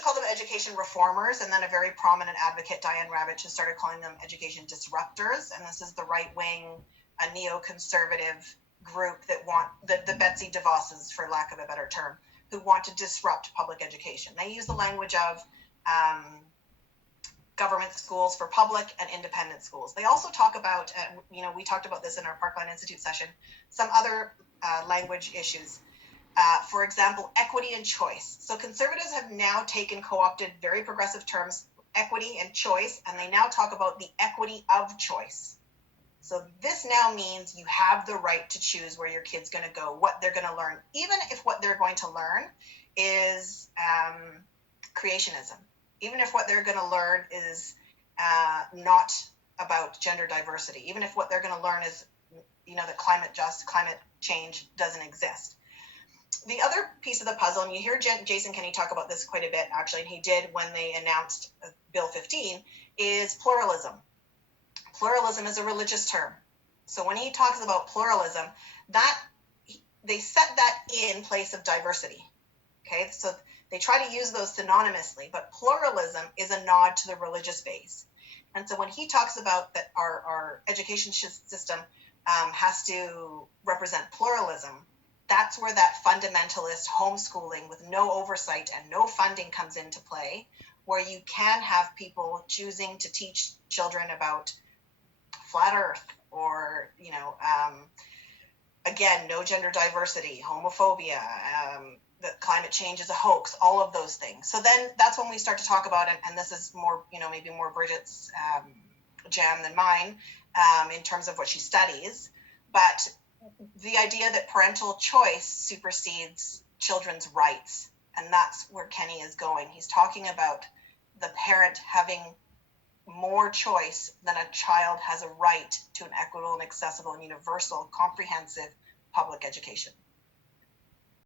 to call them education reformers, and then a very prominent advocate, Diane Ravitch, has started calling them education disruptors. And this is the right wing, a neoconservative group that want the Betsy DeVosses, for lack of a better term, who want to disrupt public education. They use the language of government schools for public and independent schools. They also talk about, we talked about this in our Parkland Institute session, some other language issues. For example, equity and choice. So conservatives have now co-opted very progressive terms, equity and choice, and they now talk about the equity of choice. So this now means you have the right to choose where your kid's going to go, what they're going to learn, even if what they're going to learn is creationism. Even if what they're going to learn is not about gender diversity, even if what they're going to learn is, that climate change doesn't exist. The other piece of the puzzle, and you hear Jason Kenney talk about this quite a bit, actually, and he did when they announced Bill 15, is pluralism. Pluralism is a religious term. So when he talks about pluralism, they set that in place of diversity. Okay, so they try to use those synonymously, but pluralism is a nod to the religious base. And so when he talks about that our education system has to represent pluralism, that's where that fundamentalist homeschooling with no oversight and no funding comes into play, where you can have people choosing to teach children about flat earth or, again, no gender diversity, homophobia, that climate change is a hoax, all of those things. So then that's when we start to talk about it, and this is more, maybe more Bridget's jam than mine in terms of what she studies, but the idea that parental choice supersedes children's rights, and that's where Kenny is going. He's talking about the parent having more choice than a child has a right to an equitable and accessible and universal, comprehensive public education.